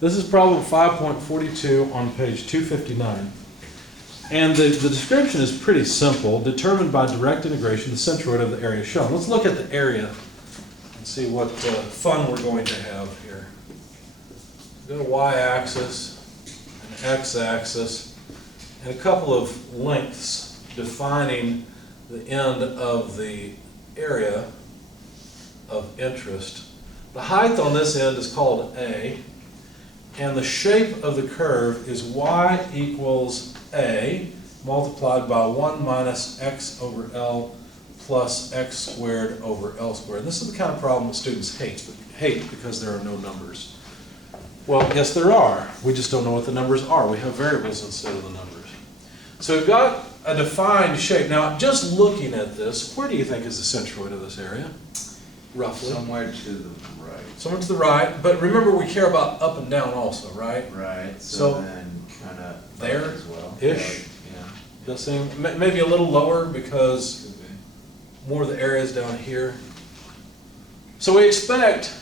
This is problem 5.42 on page 259. And the description is pretty simple. Determined by direct integration the centroid of the area shown. Let's look at the area and see what fun we're going to have here. We've got a y-axis, an x-axis, and a couple of lengths defining the end of the area of interest. The height on this end is called A, and the shape of the curve is y equals A multiplied by 1 minus x over L plus x squared over L squared. This is the kind of problem that students hate because there are no numbers. Well, yes, there are. We just don't know what the numbers are. We have variables instead of the numbers. So we've got a defined shape. Now, just looking at this, where do you think is the centroid of this area? Roughly. Somewhere to the right. Somewhere to the right, but remember we care about up and down also, right? Right. So then kind of there as well. ish. Yeah. Does seem maybe a little lower because Could be. more of the area is down here. So we expect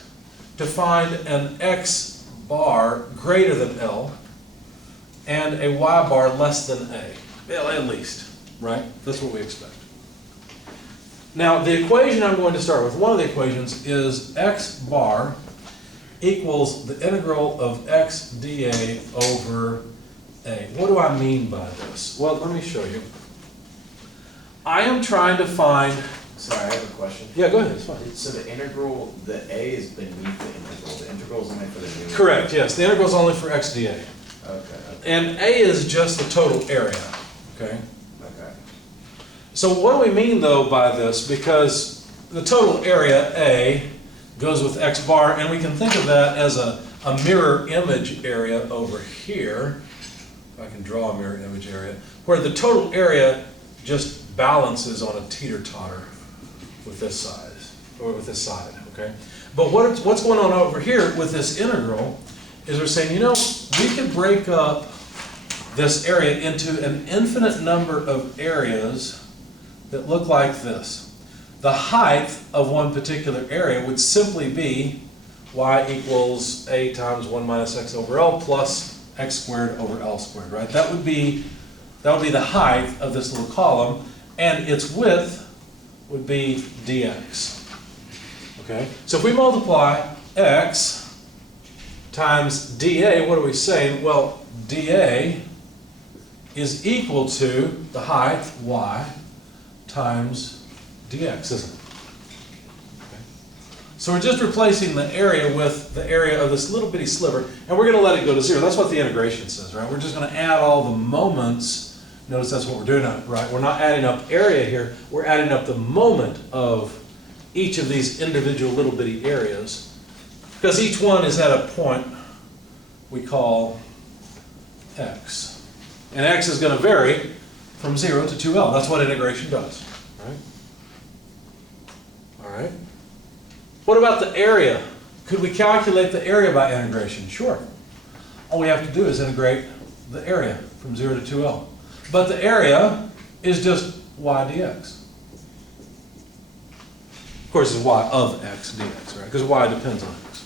to find an x bar greater than L and a y bar less than A. Well, at least, right? That's what we expect. Now, the equation I'm going to start with, one of the equations is x bar equals the integral of x dA over A. What do I mean by this? Well, let me show you. I am trying to find... Sorry, I have a question. Yeah, go ahead, it's fine. So the integral, the A is beneath the integral. The integral is only for the numerator. Correct, yes. The integral is only for x dA. Okay. And A is just the total area, okay? Okay. So what do we mean, though, by this? Because the total area, A, goes with x bar, and we can think of that as a mirror image area over here. If I can draw a mirror image area, where the total area just balances on a teeter-totter with this size, or with this side, okay? But what's going on over here with this integral is we're saying, you know, we could break up this area into an infinite number of areas that look like this. The height of one particular area would simply be y equals A times 1 minus x over L plus x squared over L squared, right? That would be the height of this little column, and its width would be dx. Okay? So if we multiply x times dA, what are we saying? Well, dA is equal to the height, y, times dx, isn't it? Okay. So we're just replacing the area with the area of this little bitty sliver, and we're going to let it go to 0. That's what the integration says, right? We're just going to add all the moments. Notice that's what we're doing, right? We're not adding up area here. We're adding up the moment of each of these individual little bitty areas, because each one is at a point we call x. And x is going to vary from 0 to 2L. That's what integration does. Right? All right. What about the area? Could we calculate the area by integration? Sure. All we have to do is integrate the area from 0 to 2L. But the area is just y dx. Of course, it's y of x dx, right? Because y depends on x.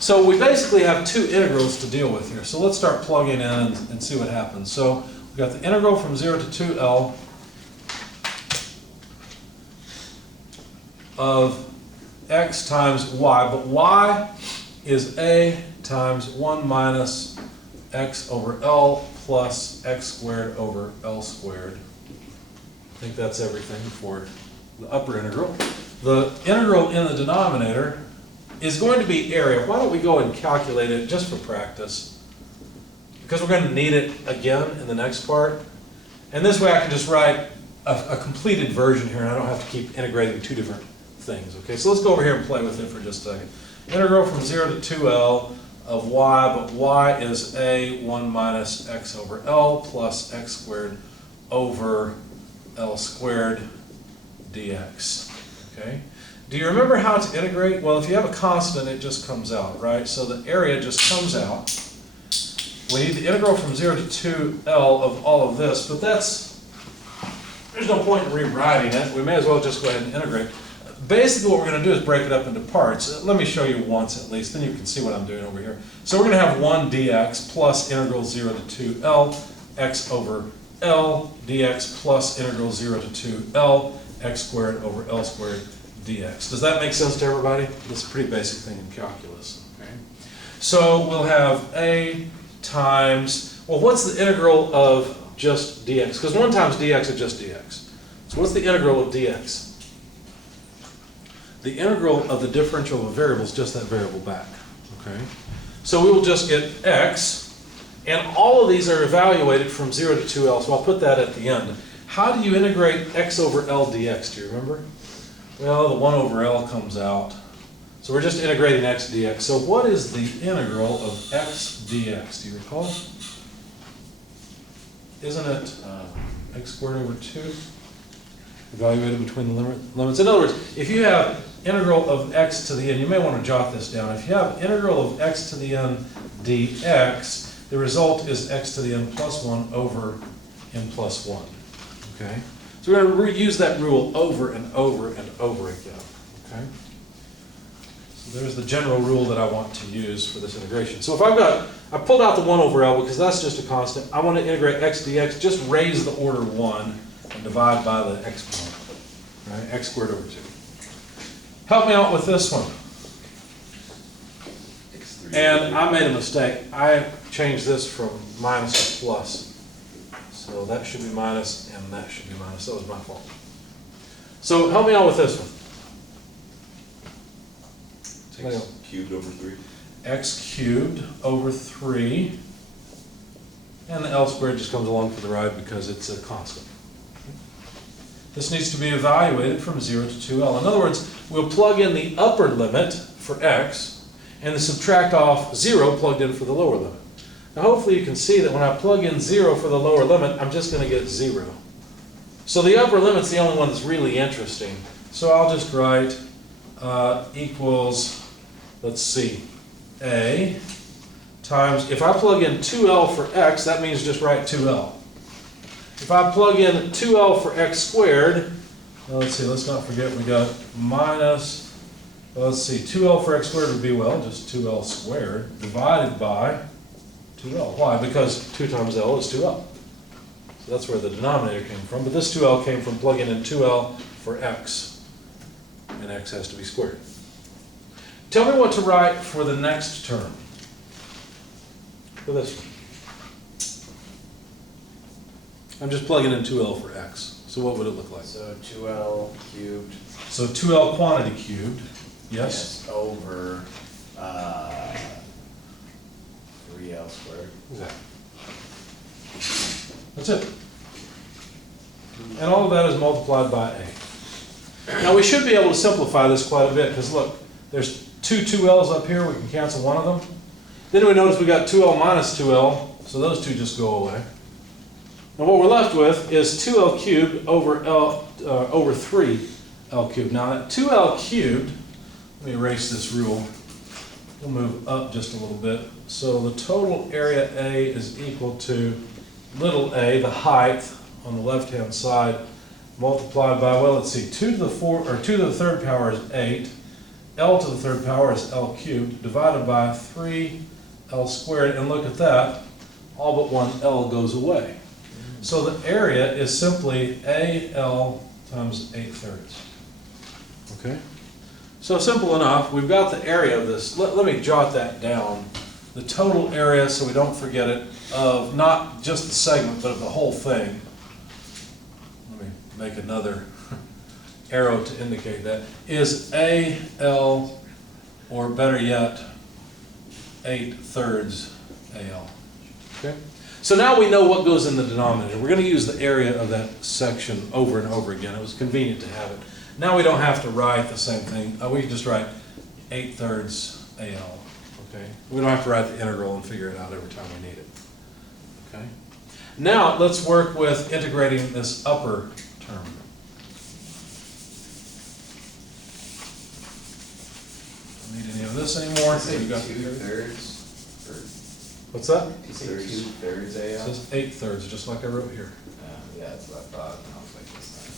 So we basically have two integrals to deal with here. So let's start plugging in and see what happens. So we've got the integral from 0 to 2L of x times y, but y is A times 1 minus x over L plus x squared over L squared. I think that's everything for the upper integral. The integral in the denominator is going to be area. Why don't we go and calculate it just for practice? Because we're going to need it again in the next part. And this way I can just write a completed version here, and I don't have to keep integrating two different things. Okay, so let's go over here and play with it for just a second. Integral from 0 to 2L of y, but y is A 1 minus x over L plus x squared over L squared dx. Okay? Do you remember how to integrate? Well, if you have a constant, it just comes out, right? So the area just comes out. We need the integral from 0 to 2L of all of this, but there's no point in rewriting it. We may as well just go ahead and integrate. basically what we're going to do is break it up into parts. Let me show you once at least, then you can see what I'm doing over here. So we're going to have 1 dx plus integral 0 to 2L x over L dx plus integral 0 to 2L x squared over L squared dx. Does that make sense to everybody? That's a pretty basic thing in calculus. Okay? So we'll have a times, well, what's the integral of just dx? Because 1 times dx is just dx. So what's the integral of dx? The integral of the differential of a variable is just that variable back. Okay? So we will just get x, and all of these are evaluated from 0 to 2L, so I'll put that at the end. How do you integrate x over L dx? Do you remember? Well, the 1 over L comes out. So we're just integrating x dx. So what is the integral of x dx? Do you recall? Isn't it x squared over 2? Evaluated between the limits. In other words, if you have integral of x to the n, you may want to jot this down. If you have integral of x to the n dx, the result is x to the n plus 1 over n plus 1. Okay? So we're going to reuse that rule over and over and over again. Okay? So there's the general rule that I want to use for this integration. So if I pulled out the 1 over L because that's just a constant. I want to integrate x dx, just raise the order 1 and divide by the exponent. Right? X squared over 2. Help me out with this one. And I made a mistake. I changed this from minus to plus. So that should be minus and that should be minus. That was my fault. So help me out with this one. Somebody else. Cubed over 3. X cubed over 3. And the L squared just comes along for the ride because it's a constant. This needs to be evaluated from 0 to 2L. In other words, we'll plug in the upper limit for x and then subtract off 0 plugged in for the lower limit. Now hopefully you can see that when I plug in 0 for the lower limit, I'm just going to get 0. So the upper limit's the only one that's really interesting. So I'll just write equals, let's see, a times, if I plug in 2L for x, that means just write 2L. If I plug in 2L for x squared, let's see, let's not forget we got minus, let's see, 2L for x squared would be, well, just 2L squared divided by 2L. Why? Because 2 times L is 2L. So that's where the denominator came from. But this 2L came from plugging in 2L for x, and x has to be squared. Tell me what to write for the next term. For this one. I'm just plugging in 2L for x. So what would it look like? So 2L cubed. So 2L quantity cubed, yes? Over 3L squared. Exactly. That's it. And all of that is multiplied by a. Now we should be able to simplify this quite a bit because look, there's two 2L's up here, we can cancel one of them. Then we notice we got 2L minus 2L, so those two just go away. And what we're left with is 2L cubed over 3L cubed. Now that 2L cubed, let me erase this rule. We'll move up just a little bit. So the total area A is equal to little a, the height on the left-hand side, multiplied by, well, let's see, 2 to the 3rd power is 8. L to the 3rd power is L cubed, divided by 3L squared. And look at that, all but one L goes away. So the area is simply AL times 8/3. Okay? So simple enough. We've got the area of this. Let me jot that down. The total area, so we don't forget it, of not just the segment, but of the whole thing. Let me make another arrow to indicate that, is AL, or better yet, 8/3 AL. Okay? So now we know what goes in the denominator. We're going to use the area of that section over and over again. It was convenient to have it. Now we don't have to write the same thing. We can just write 8/3 AL. Okay? We don't have to write the integral and figure it out every time we need it. Okay? Now let's work with integrating this upper term. Don't need any of this anymore. Say We've got 2/3. What's that? Did you say 2/3 It AL? says 8/3, just like I wrote here. Yeah, that's what I thought. And I was like, that's not an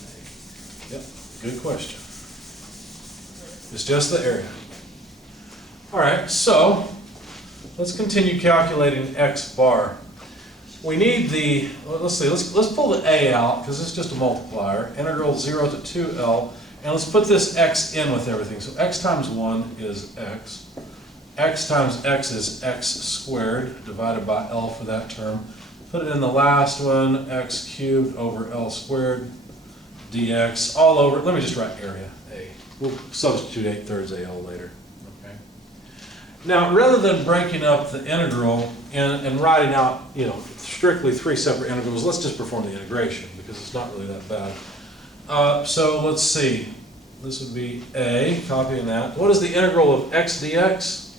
Yep, good question. It's just the area. All right, so let's continue calculating x bar. We need the, let's see, let's pull the a out because it's just a multiplier. Integral 0 to 2L. And let's put this x in with everything. So x times 1 is x. X times x is x squared divided by L for that term. Put it in the last one, x cubed over L squared dx all over. Let me just write area A. We'll substitute 8/3 AL later. Okay. Now, rather than breaking up the integral and writing out, strictly 3 separate integrals, let's just perform the integration because it's not really that bad. So let's see. This would be A, copying that. What is the integral of x dx?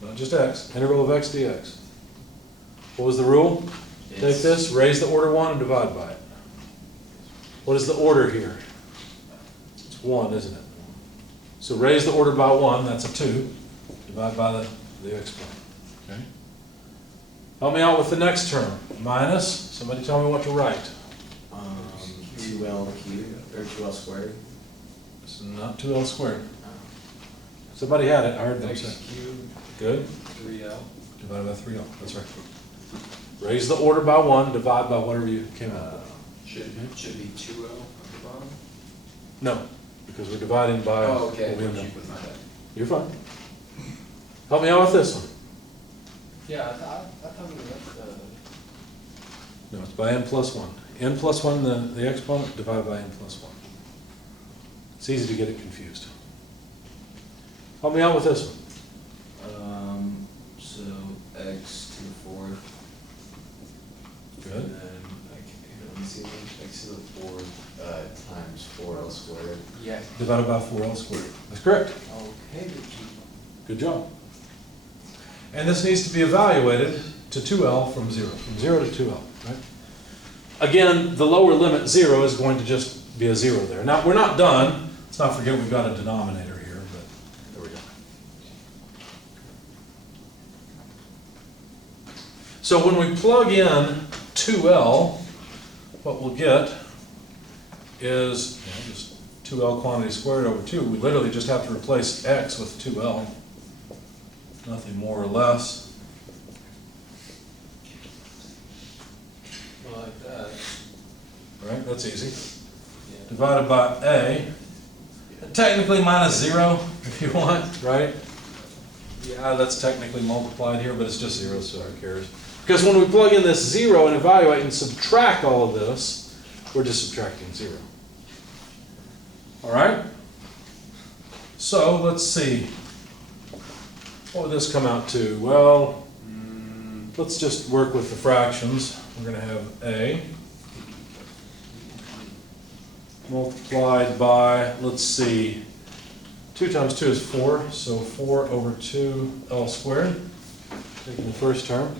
Not just x, integral of x dx. What was the rule? Take this, raise the order 1 and divide by it. What is the order here? It's 1, isn't it? So raise the order by 1, that's a 2. Divide by the exponent. Okay. Help me out with the next term. Minus, somebody tell me what to write. 2L cubed, or 2L squared. It's not 2L squared. Somebody had it, I heard them say. X cubed, Good. 3L. Divided by 3L, that's right. Raise the order by 1, divide by whatever you came up with. Should be 2L at the bottom? No, because we're dividing by. Oh, okay. what we end up. With my head. You're fine. Help me out with this one. Yeah, I thought we left No, it's by n plus 1. N plus 1, the exponent, divided by n plus 1. It's easy to get it confused. Help me out with this one. So x to the 4th. Good. And then, let me see, x to the 4th times 4L squared. Yeah. Divided by 4L squared. That's correct. Okay. Good job. And this needs to be evaluated to 2L from 0 to 2L, right? Again, the lower limit 0 is going to just be a 0 there. Now, we're not done. Let's not forget we've got a denominator here, but there we go. So when we plug in 2L, what we'll get is just 2L quantity squared over 2. We literally just have to replace x with 2L. Nothing more or less. Like that. Right, that's easy. Yeah. Divided by A. Technically minus 0 if you want, right? Yeah, that's technically multiplied here, but it's just 0, so who cares? Because when we plug in this 0 and evaluate and subtract all of this, we're just subtracting 0. All right? So let's see. What would this come out to? Well, let's just work with the fractions. We're going to have A multiplied by, let's see, 2 times 2 is 4, so 4 over 2L squared, taking the first term,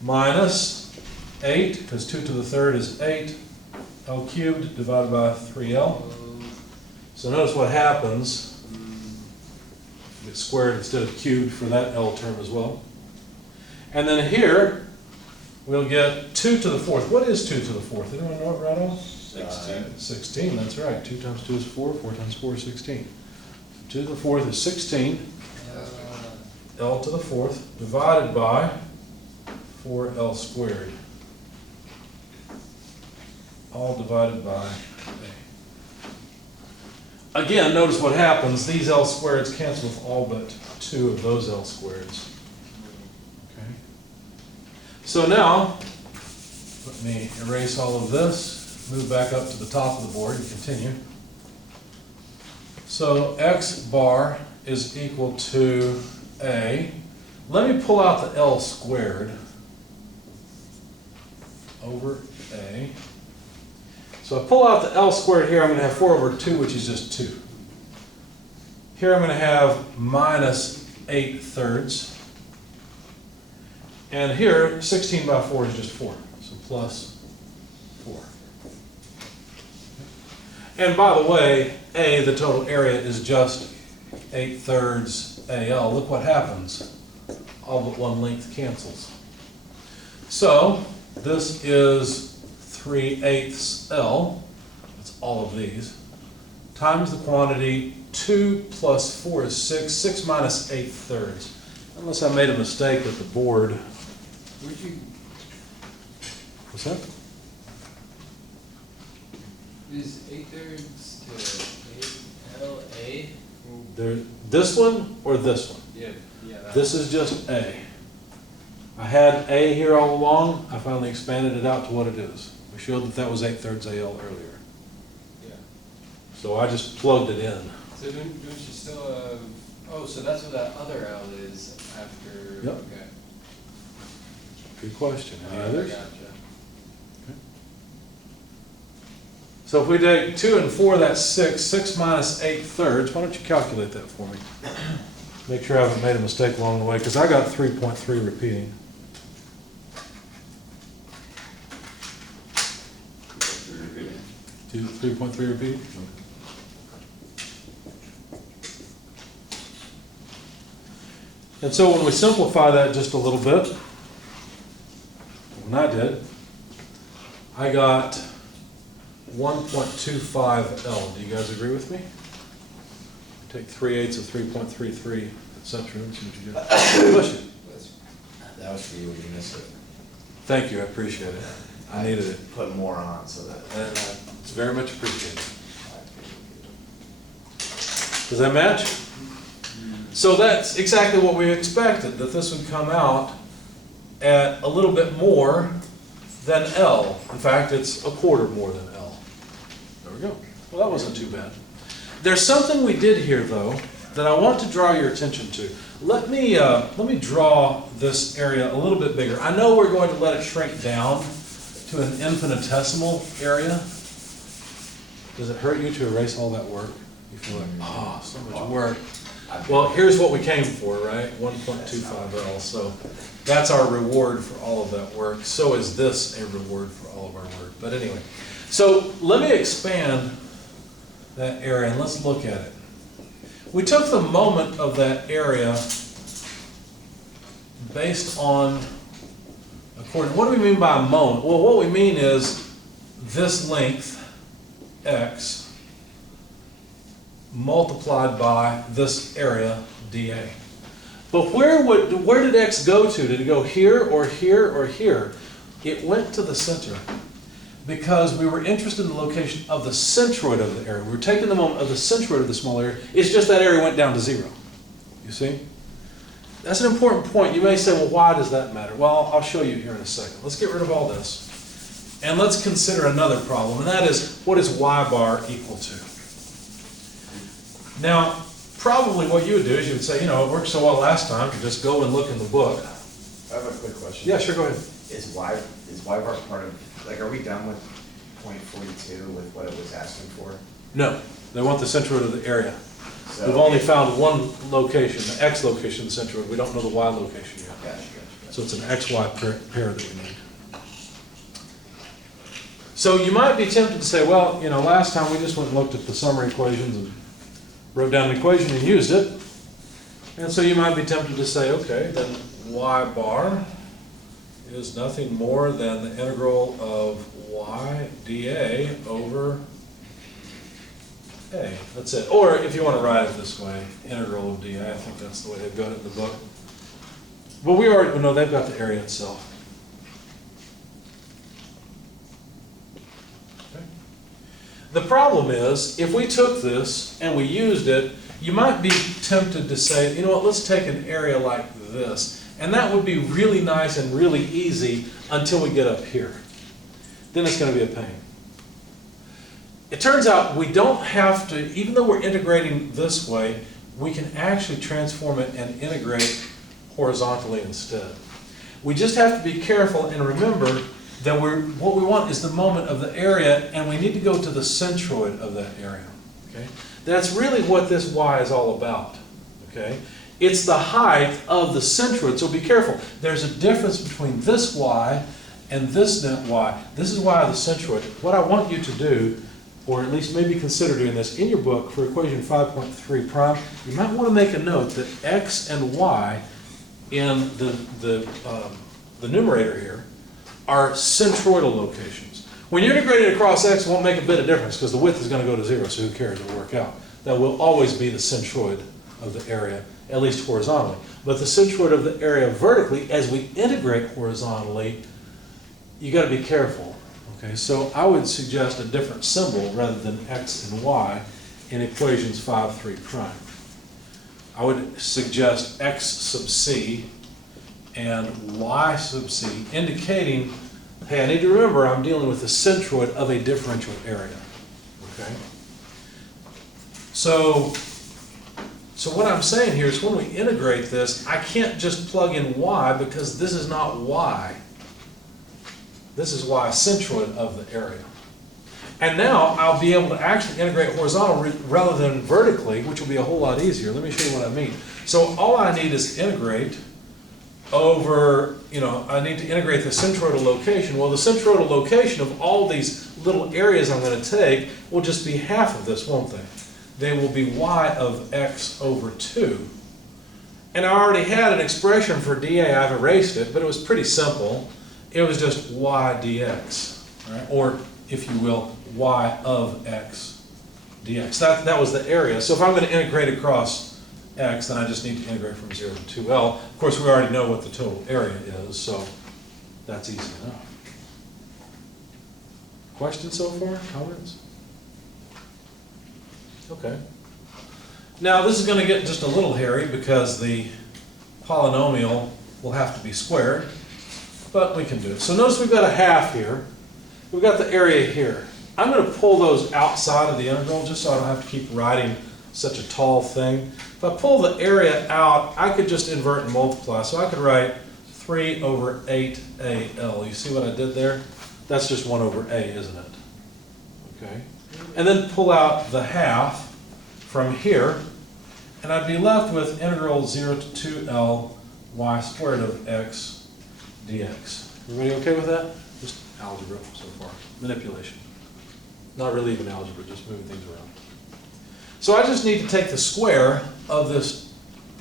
minus 8, because 2 to the third is 8, L cubed divided by 3L. So notice what happens. It's squared instead of cubed for that L term as well. And then here, we'll get 2 to the 4th. What is 2 to the 4th? Anyone know it right off? 16. 16, that's right. 2 times 2 is 4, 4 times 4 is 16. 2 to the 4th is 16, L to the 4th, divided by 4L squared. All divided by A. Again, notice what happens. These L squareds cancel with all but 2 of those L squareds. Okay. So now, let me erase all of this, move back up to the top of the board and continue. So x bar is equal to A. Let me pull out the L squared over A. So I pull out the L squared here, I'm going to have 4 over 2, which is just 2. Here I'm going to have minus 8/3. And here, 16 by 4 is just 4, so plus 4. And by the way, A, the total area, is just 8/3 AL. Look what happens. All but one length cancels. So this is 3/8 L, that's all of these, times the quantity 2 plus 4 is 6, 6 minus 8/3. Unless I made a mistake with the board. Where'd you, What's that? is 8/3 to LA? There, this one or this one? Yeah, yeah. that This one. is just A. I had A here all along, I finally expanded it out to what it is. We showed that that was 8/3 AL earlier. Yeah. So I just plugged it in. So don't you still have, oh, so that's what that other L is after, Yep. okay. Good question. Any Alright, I others? gotcha. So if we take 2 and 4, that's 6. 6 minus 8/3. Why don't you calculate that for me? Make sure I haven't made a mistake along the way, because I got 3.3 repeating. Two, 3.3 repeating? And so when we simplify that just a little bit, when I did, I got 1.25 L. Do you guys agree with me? Take 3/8 of 3.33, et cetera, and see what you get. Bless you. That was for you, you missed it. Thank you, I appreciate it. I needed it. Put more on so that. And it's very much appreciated. Does that match? So that's exactly what we expected, that this would come out at a little bit more than L. In fact, it's a quarter more than L. There we go. Well, that wasn't too bad. There's something we did here, though, that I want to draw your attention to. Let me draw this area a little bit bigger. I know we're going to let it shrink down to an infinitesimal area. Does it hurt you to erase all that work? You feel like, oh, so much work. Well, here's what we came for, right? 1.25 L. So that's our reward for all of that work. So is this a reward for all of our work. But anyway, so let me expand that area and let's look at it. We took the moment of that area based on, according, what do we mean by a moment? Well, what we mean is this length, x, multiplied by this area, dA. But where did x go to? Did it go here or here or here? It went to the center because we were interested in the location of the centroid of the area. We were taking the moment of the centroid of the small area. It's just that area went down to 0. You see? That's an important point. You may say, well, why does that matter? Well, I'll show you here in a second. Let's get rid of all this. And let's consider another problem, and that is, what is y bar equal to? Now, probably what you would do is you would say, you know, it worked so well last time, you just go and look in the book. I have a quick question. Yeah, sure, go ahead. Is Y bar part of, like, are we done with .42 with what it was asking for? No, they want the centroid of the area. So- We've only found one location, the x location, the centroid. We don't know the y location yet. Gotcha. So it's an xy pair that we need. So you might be tempted to say, well, you know, last time we just went and looked at the summary equations and wrote down an equation and used it. And so you might be tempted to say, okay, then y bar is nothing more than the integral of y dA over a. That's it. Or if you want to write it this way, integral of dA, I think that's the way they've got it in the book. But we already know they've got the area itself. Okay. The problem is, if we took this and we used it, you might be tempted to say, you know what, let's take an area like this. And that would be really nice and really easy until we get up here. Then it's going to be a pain. It turns out we don't have to, even though we're integrating this way, we can actually transform it and integrate horizontally instead. We just have to be careful and remember that what we want is the moment of the area, and we need to go to the centroid of that area. Okay? That's really what this y is all about. Okay? It's the height of the centroid, so be careful. There's a difference between this y and this net y. This is y of the centroid. What I want you to do, or at least maybe consider doing this in your book for equation 5.3 prime, you might want to make a note that x and y in the numerator here are centroidal locations. When you integrate it across x, it won't make a bit of difference because the width is going to go to 0, so who cares, it'll work out. That will always be the centroid of the area, at least horizontally. But the centroid of the area vertically, as we integrate horizontally, you got to be careful. Okay, so I would suggest a different symbol rather than x and y in equations 5, 3 prime. I would suggest x sub c and y sub c, indicating, hey, I need to remember I'm dealing with the centroid of a differential area. Okay? So what I'm saying here is when we integrate this, I can't just plug in y because this is not y. This is y centroid of the area. And now I'll be able to actually integrate horizontal rather than vertically, which will be a whole lot easier. Let me show you what I mean. So all I need is integrate over, I need to integrate the centroidal location. Well, the centroidal location of all these little areas I'm going to take will just be half of this, won't they? They will be y of x over 2. And I already had an expression for dA. I've erased it, but it was pretty simple. It was just y dx, right? Or, if you will, y of x dx. That was the area. So if I'm going to integrate across x, then I just need to integrate from 0 to 2L. Of course, we already know what the total area is, so that's easy enough. Questions so far? Comments? Okay. Now, this is going to get just a little hairy because the polynomial will have to be squared, but we can do it. So notice we've got a half here. We've got the area here. I'm going to pull those outside of the integral just so I don't have to keep writing such a tall thing. If I pull the area out, I could just invert and multiply. So I could write 3 over 8AL. You see what I did there? That's just 1 over A, isn't it? Okay. And then pull out the half from here, and I'd be left with integral 0 to 2L y squared of x dx. Everybody okay with that? Just algebra so far. Manipulation. Not really even algebra, just moving things around. So I just need to take the square of this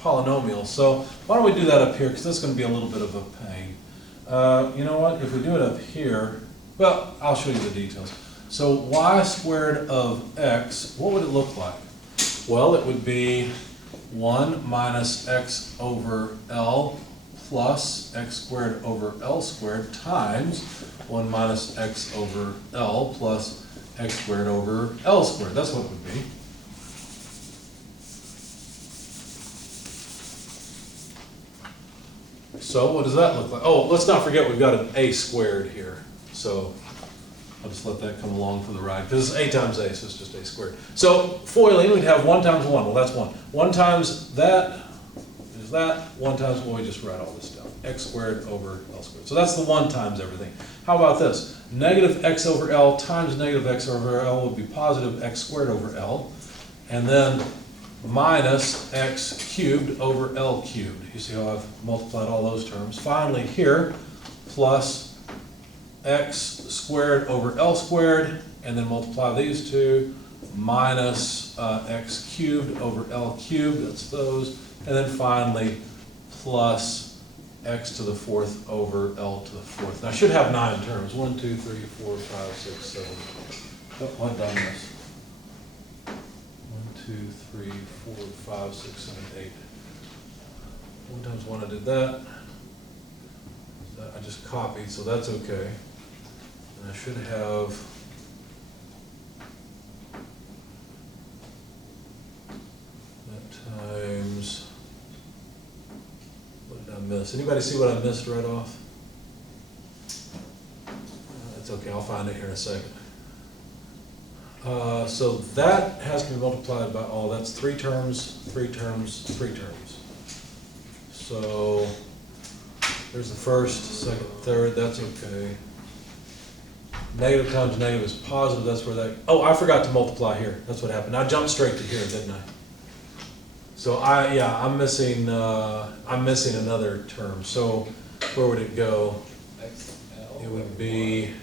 polynomial. So why don't we do that up here, because that's going to be a little bit of a pain. You know what? If we do it up here, well, I'll show you the details. So y squared of x, what would it look like? Well, it would be 1 minus x over L plus x squared over L squared times 1 minus x over L plus x squared over L squared. That's what it would be. So what does that look like? Oh, let's not forget we've got an a squared here. So I'll just let that come along for the ride, because it's a times a, so it's just a squared. So foiling, we'd have 1 times 1. Well, that's 1. 1 times that is that. 1 times, well, we just write all this down. X squared over L squared. So that's the 1 times everything. How about this? Negative x over L times negative x over L would be positive x squared over L. And then minus x cubed over L cubed. You see how I've multiplied all those terms. Finally here, plus x squared over L squared, and then multiply these two, minus x cubed over L cubed, that's those, and then finally plus x to the 4th over L to the 4th. Now I should have 9 terms. 1, 2, 3, 4, 5, 6, 7. Oh, what done this? 1, 2, 3, 4, 5, 6, 7, 8. 1 times 1, I did that. I just copied, so that's okay. And I should have that times, what did I miss? Anybody see what I missed right off? It's okay, I'll find it here in a second. So that has to be multiplied by all, that's 3 terms, 3 terms, 3 terms. So there's the first, second, third, that's okay. Negative times negative is positive, that's where that, oh, I forgot to multiply here. That's what happened. I jumped straight to here, didn't I? So I'm missing another term. So where would it go? XL. It would be,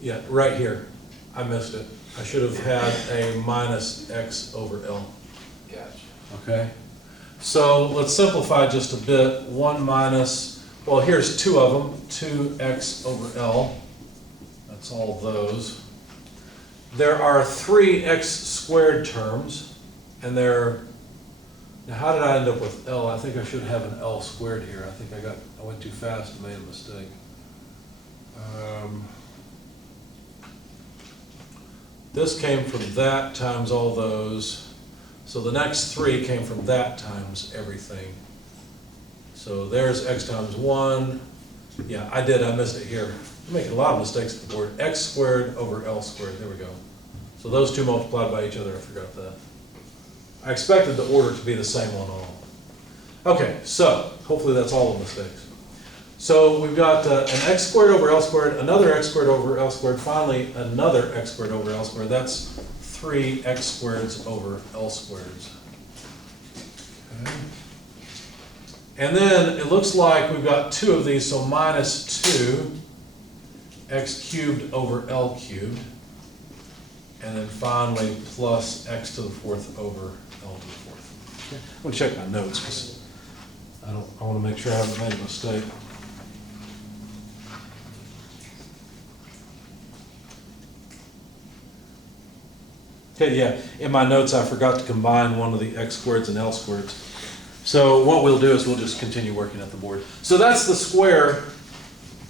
yeah, right here. I missed it. I should have had a minus x over L. Gotcha. Okay? So let's simplify just a bit. 1 minus well, here's two of them, 2x over L. That's all those. There are three x squared terms, and they're, now how did I end up with L? I think I should have an L squared here. I think I went too fast and made a mistake. This came from that times all those. So the next three came from that times everything. So there's x times 1. Yeah, I missed it here. I'm making a lot of mistakes at the board. X squared over L squared, there we go. So those two multiplied by each other, I forgot that. I expected the order to be the same on all. Okay, so hopefully that's all the mistakes. So we've got an x squared over L squared, another x squared over L squared, finally another x squared over L squared. That's 3 x squareds over L squareds. Okay. And then it looks like we've got two of these, so minus 2 x cubed over L cubed. And then finally plus x to the 4th over L to the 4th. Okay. I'm gonna check my notes because I want to make sure I haven't made a mistake. Okay, yeah, in my notes I forgot to combine one of the x squareds and L squareds. So what we'll do is we'll just continue working at the board. So that's the square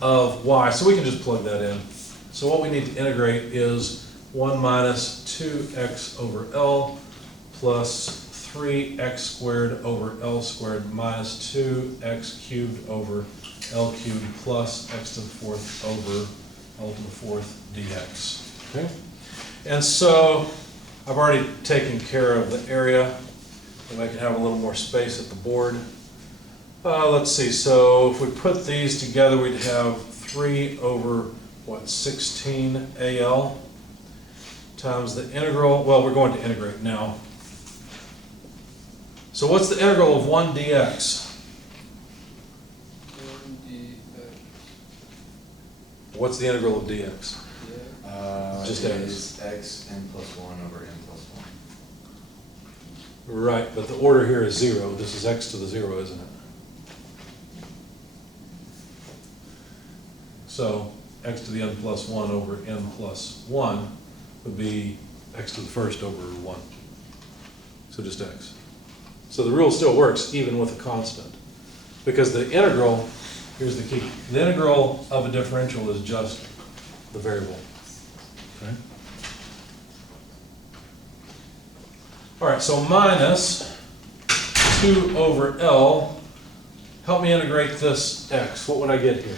of y, so we can just plug that in. So what we need to integrate is 1 minus 2x over L plus 3x squared over L squared minus 2x cubed over L cubed plus x to the 4th over L to the 4th dx. Okay? And so I've already taken care of the area, and I can have a little more space at the board. Let's see, so if we put these together, we'd have 3 over, 16 AL times the integral, well, we're going to integrate now. So what's the integral of 1 dx? 1 What's the integral of dx? Just it x. is x n plus 1 over n plus 1. Right, but the order here is 0. This is x to the 0, isn't it? So x to the n plus 1 over n plus 1 would be x to the 1st over 1. So just x. So the rule still works even with a constant. Because the integral, here's the key, the integral of a differential is just the variable. Okay? All right, so minus 2 over L, help me integrate this x. What would I get here?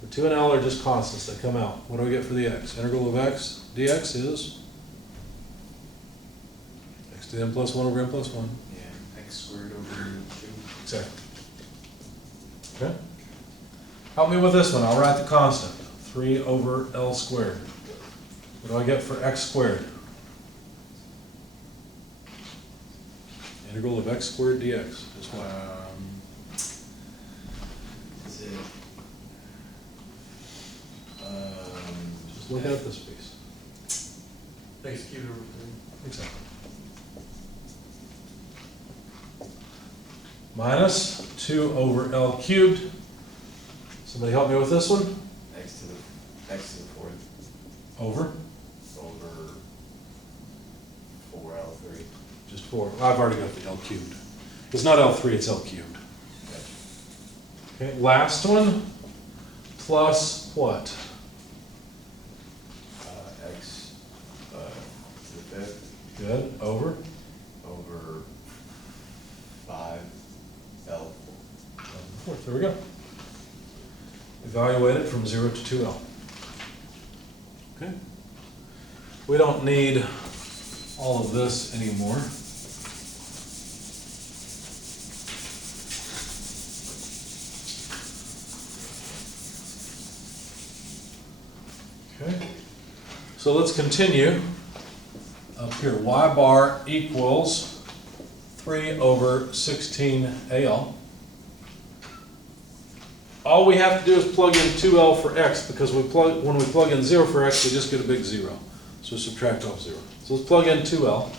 The 2 and L are just constants that come out. What do I get for the x? Integral of x dx is x to the n plus 1 over n plus 1. Yeah, x squared over 2. Exactly. Okay? Help me with this one. I'll write the constant. 3 over L squared. What do I get for x squared? Integral of x squared dx is what? Is it? Just look at this piece. X cubed over 3. Exactly. Minus 2 over L cubed. Somebody help me with this one? x to the 4th Over. over 4L3. Just 4. I've already got the L cubed. It's not L3, it's L cubed. Okay, last one. Plus what? X to the 5th Good. Over. over 5L. Fourth. There we go. Evaluate it from 0 to 2L. Okay. We don't need all of this anymore. Okay. So let's continue. Up here, y bar equals 3 over 16 AL. All we have to do is plug in 2L for x, because when we plug in 0 for x, we just get a big 0. So subtract off 0. So let's plug in 2L.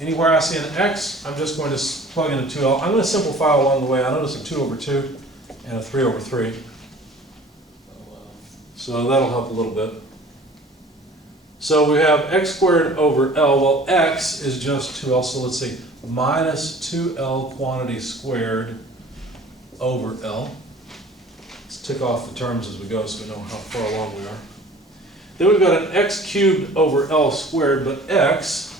Anywhere I see an x, I'm just going to plug in a 2L. I'm going to simplify along the way. I notice a 2 over 2 and a 3 over 3. Oh, wow. So that'll help a little bit. So we have x squared over L. Well, x is just 2L, so let's see. Minus 2L quantity squared over L. Let's tick off the terms as we go so we know how far along we are. Then we've got an x cubed over L squared, but x,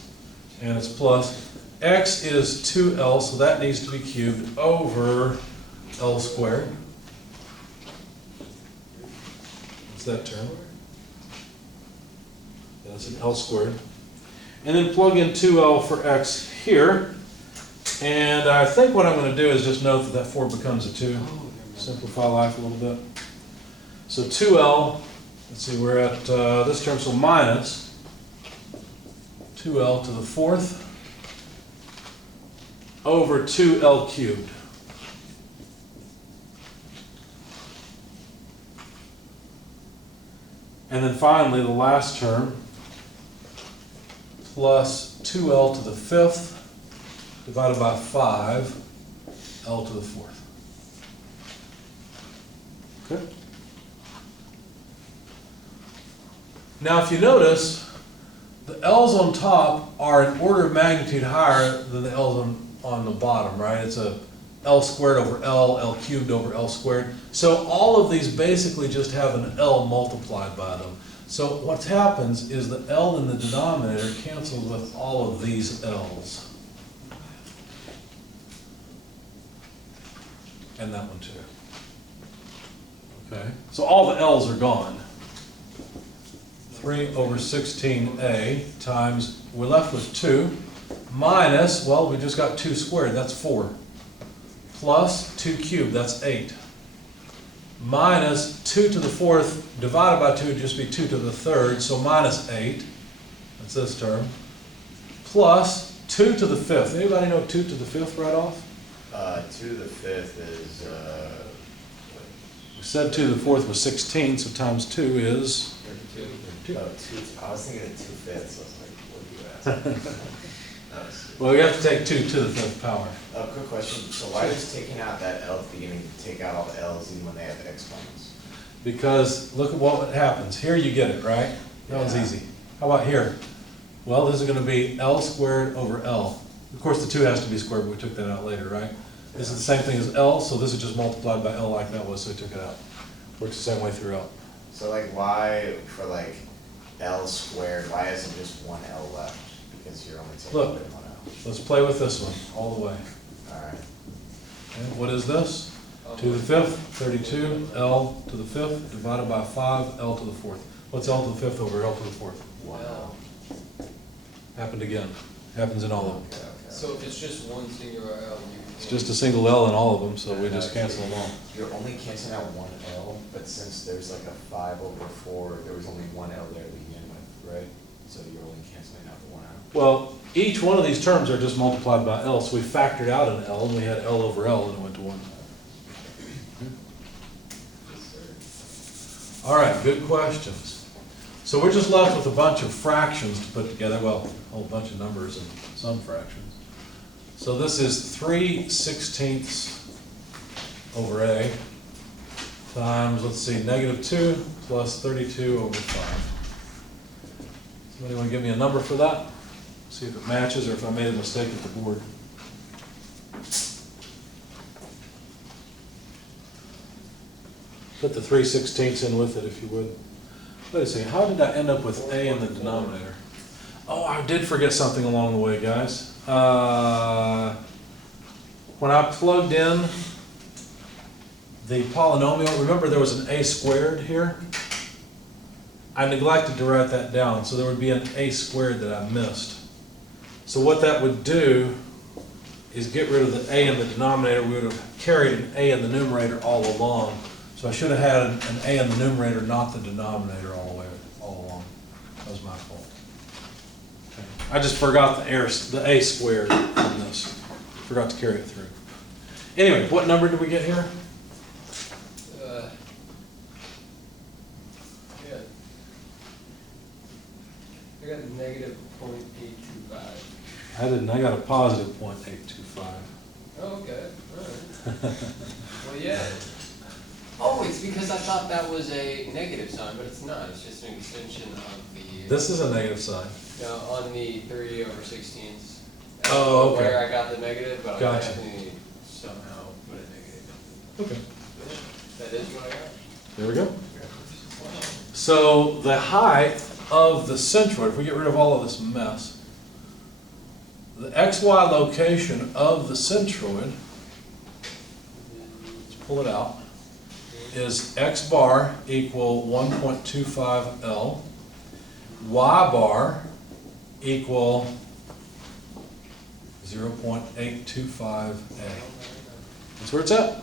and it's plus, x is 2L, so that needs to be cubed over L squared. What's that term? That's an L squared. And then plug in 2L for x here. And I think what I'm going to do is just note that that 4 becomes a 2. Simplify life a little bit. So 2L, let's see, we're at this term, so minus 2L to the 4th over 2L cubed. And then finally, the last term, plus 2L to the 5th divided by 5, L to the 4th. Okay. Now, if you notice, the L's on top are an order of magnitude higher than the L's on the bottom, right? It's a L squared over L, L cubed over L squared. So all of these basically just have an L multiplied by them. So what happens is the L in the denominator cancels with all of these L's. And that one too. Okay, so all the L's are gone. 3 over 16a times, we're left with 2, minus, well, we just got 2 squared, that's 4. Plus 2 cubed, that's 8. Minus 2 to the 4th divided by 2 would just be 2 to the 3rd, so minus 8. That's this term. Plus 2 to the 5th. Anybody know 2 to the 5th right off? 2 to the 5th is, We said 2 to the 4th was 16, so times 2 is 32. oh, 2, I was thinking of 2/5, so I was like, what are you asking? well, we have to take 2 to the 5th power. Quick question, so why does taking out that L at the beginning take out all the L's even when they have exponents? Because look at what happens. Here you get it, right? That one's Yeah. easy. How about here? Well, this is going to be L squared over L. Of course, the 2 has to be squared, but we took that out later, right? This is the same thing as L, so this is just multiplied by L like that was, so we took it out. Works the same way throughout. So like why, for like L squared, why isn't just one L left? Because you're only taking Look. away one L. Let's play with this one all the way. Alright, Okay, what is this? 2 to the 5th, 32, L to the 5th, divided by 5, L to the 4th. What's L to the 5th over L to the 4th? one L. Happened again. Happens in all of them. Okay, okay. So if it's just one singular L, you. It's just a single L in all of them, so we just cancel them all. You're only canceling out one L, but since there's like a 5 over 4, there was only one L there to begin with, right? So you're only canceling out the one L. Well, each one of these terms are just multiplied by L, so we factored out an L, and we had L over L, and it went to 1. All right, good questions. So we're just left with a bunch of fractions to put together, well, a whole bunch of numbers and some fractions. So this is 3/16 over A times, let's see, -2 plus 32 over 5. Somebody want to give me a number for that? See if it matches or if I made a mistake at the board. Put the 3/16 in with it if you would. Wait a second, how did I end up with A in the denominator? Oh, I did forget something along the way, guys. When I plugged in the polynomial, remember there was an A squared here? I neglected to write that down, so there would be an A squared that I missed. So what that would do is get rid of the A in the denominator. We would have carried an A in the numerator all along. So I should have had an A in the numerator, not the denominator all along. That was my fault. Okay. I just forgot the A squared from this. Forgot to carry it through. Anyway, what number did we get here? Yeah. I got negative 0.825. I got a positive 0.825. Oh, okay, alright. Well, yeah. Oh, it's because I thought that was a negative sign, but it's not, it's just an extension of the. This is a negative sign. No, on the 3/16. Oh, okay. Where I got the negative, but I Gotcha. definitely somehow put a negative. Okay. That is what I got. There we go. So the height of the centroid, if we get rid of all of this mess, the XY location of the centroid, let's pull it out, is X bar equal 1.25 L, Y bar equal 0.825 A. That's where it's at.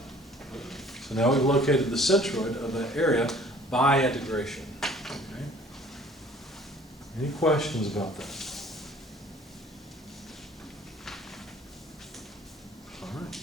So now we've located the centroid of that area by integration. Okay. Any questions about that? All right.